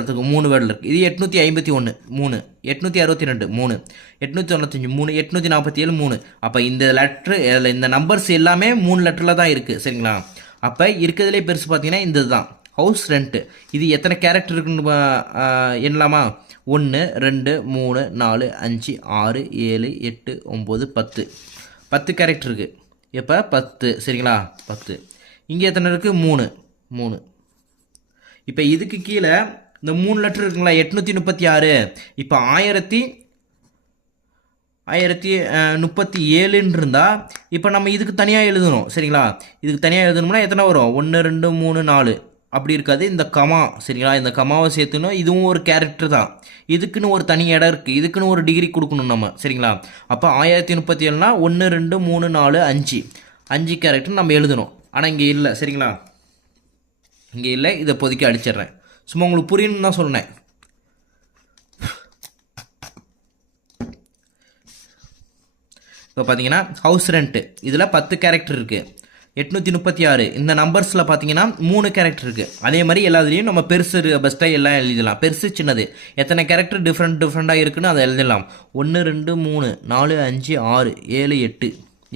3 வேர்டில் இருக்குது. இது 851 3, 862 3, 895 3, 847 3. அப்போ இந்த லெட்ரு இந்த நம்பர்ஸ் எல்லாமே 3 லெட்டரில் தான் இருக்குது. சரிங்களா? அப்போ இருக்கிறதுலே பெருசு பார்த்தீங்கன்னா இந்த தான் ஹவுஸ் ரெண்ட்டு. இது எத்தனை கேரக்டர் இருக்குன்னு எண்ணலாமா? 1 2 3 4 5 6 7 8 9 10 10 கேரக்டர் இருக்குது. இப்போ 10. சரிங்களா? 10. இங்கே எத்தனை இருக்குது? 3 3. இப்போ இதுக்கு கீழே இந்த 3 லெட்டர் இருக்குங்களா? 836. இப்போ 1037 இருந்தால் இப்போ நம்ம இதுக்கு தனியாக எழுதணும். சரிங்களா? இதுக்கு தனியாக எழுதணும்னா எத்தனை வரும்? 1 2 3 4 அப்படி இருக்காது. இந்த கமா, சரிங்களா? இந்த கமாவை சேர்த்துணும். இதுவும் ஒரு கேரக்டர் தான். இதுக்குன்னு ஒரு தனி இடம் இருக்குது. இதுக்குன்னு ஒரு டிகிரி கொடுக்கணும் நம்ம. சரிங்களா? அப்போ 1037னா 1 2 3 4 5 5 கேரக்டர் நம்ம எழுதணும். ஆனால் இங்கே இல்லை. சரிங்களா? இங்கே இல்லை. இதை இப்போதைக்கு அடிச்சிடுறேன். சும்மா உங்களுக்கு புரியணும்னு தான் சொன்னேன். இப்போ பார்த்தீங்கன்னா ஹவுஸ் ரெண்ட்டு இதில் 10 கேரக்டர் இருக்குது. 836 இந்த நம்பர்ஸில் பார்த்தீங்கன்னா 3 கேரக்டர் இருக்குது. அதே மாதிரி எல்லாத்துலேயும் நம்ம பெருசு பெஸ்ட்டாக எல்லாம் எழுதிடலாம். பெருசு சின்னது எத்தனை கேரக்டர் டிஃப்ரெண்ட்டாக இருக்குன்னு அதை எழுதிடலாம். 1 2 3 4 5 6 7 8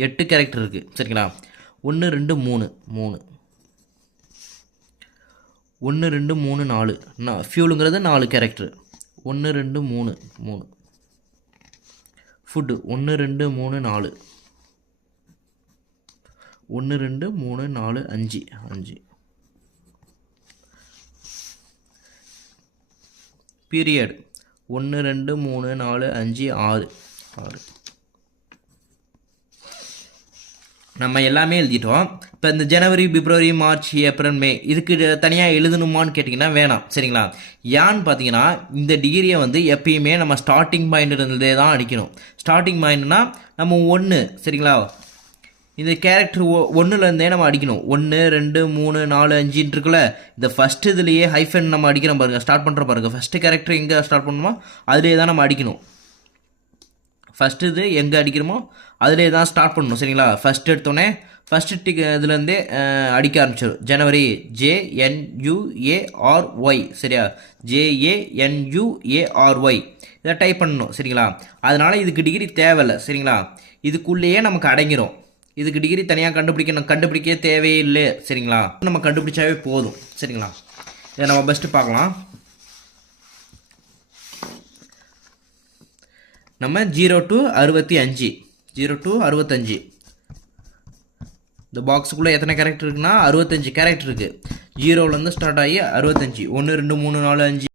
8 கேரக்டர் இருக்குது. சரிங்களா? 1 2 3 3 1 2 3 4 ஃபியூலுங்கிறது 4 கேரக்டர். 1 2 3 3 food 1 2 3 4 1 2 3 4 5 5 period 1 2 3 4 5 6 6. நம்ம எல்லாமே எழுதிட்டோம். இப்போ இந்த ஜனவரி பிப்ரவரி மார்ச் ஏப்ரல் மே இதுக்கு தனியாக எழுதணுமான்னு கேட்டிங்கன்னா வேணாம். சரிங்களா? ஏன்னு பார்த்தீங்கன்னா இந்த டிகிரியை வந்து எப்பயுமே நம்ம ஸ்டார்டிங் பாயிண்ட் இருந்ததே தான் அடிக்கணும். ஸ்டார்டிங் பாயிண்ட்னா நம்ம 1. சரிங்களா? இந்த கேரக்டர் 1லேருந்தே நம்ம அடிக்கணும். 1 2 3 4 5 இருக்குல்ல, இந்த ஃபஸ்ட்டு இதுலேயே ஹைஃபன் நம்ம அடிக்கிறோம் பாருங்கள். ஸ்டார்ட் பண்ணுற பாருங்கள். ஃபஸ்ட்டு கேரக்டர் எங்கே ஸ்டார்ட் பண்ணணுமோ அதிலே தான் நம்ம அடிக்கணும். ஃபஸ்ட்டு இது எங்கே அடிக்கிறோமோ அதிலே தான் ஸ்டார்ட் பண்ணணும். சரிங்களா? ஃபஸ்ட்டு எடுத்தோடனே ஃபஸ்ட்டு இதுலேருந்தே அடிக்க ஆரம்பிச்சிடும். ஜனவரி JNUARY. சரியா? JANUARY இதை டைப் பண்ணணும். சரிங்களா? அதனால் இதுக்கு டிகிரி தேவையில்லை. சரிங்களா? இதுக்குள்ளேயே நமக்கு அடங்கிடும். இதுக்கு டிகிரி தனியாக கண்டுபிடிக்க தேவையில்லை. சரிங்களா? நம்ம கண்டுபிடிச்சாவே போதும். சரிங்களா? இதை நம்ம பெஸ்ட்டு பார்க்கலாம். நம்ம 0 to 65 0 to 65 இந்த பாக்ஸுக்குள்ளே எத்தனை கேரக்டர் இருக்குன்னா 65 கேரக்டர் இருக்குது. 0லேருந்து ஸ்டார்ட் ஆகி 65 1 2 3 4 5